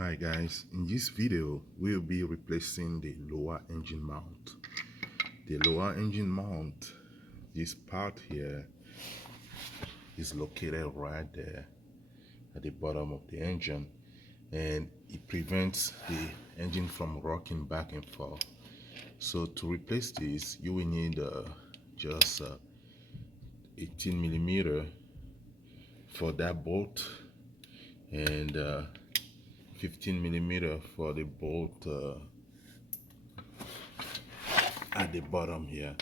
Hi guys, in this video we'll be replacing the lower engine mount. The lower engine mount, this part here is located right there at the bottom of the engine, and it prevents the engine from rocking back and forth. So to replace this, you will need just 18 millimeter for that bolt, and 15 millimeter for the bolt at the bottom here.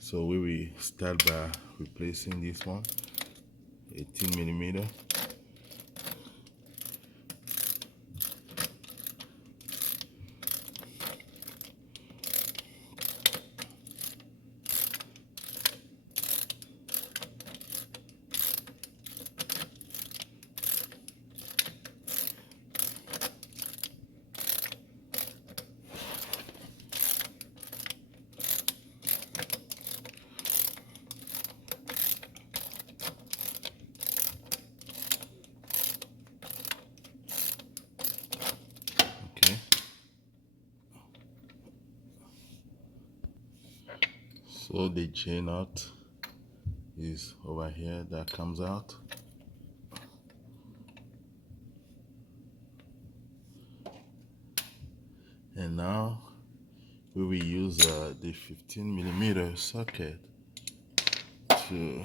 So we will start by replacing this one, 18 millimeter. Okay. So the J nut is over here that comes out. And now we will use the 15 millimeter socket to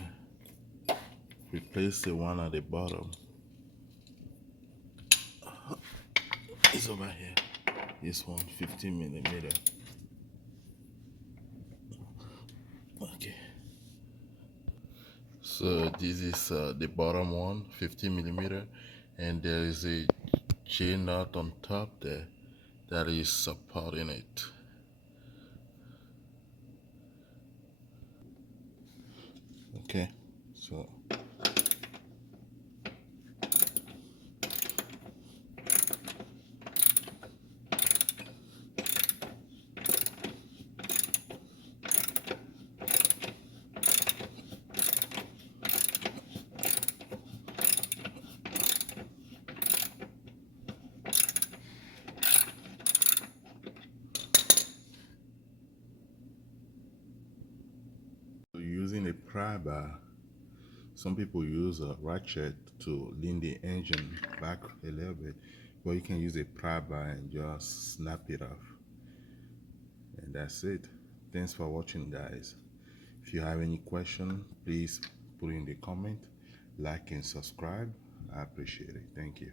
replace the one at the bottom. It's over here. This one, 15 millimeter. Okay. So this is the bottom one, 15 millimeter, and there is a J nut on top there that is supporting it. Okay, so using a pry bar, some people use a ratchet to lean the engine back a little bit, but you can use a pry bar and just snap it off. And that's it. Thanks for watching, guys. If you have any question, please put in the comment, like and subscribe. I appreciate it. Thank you.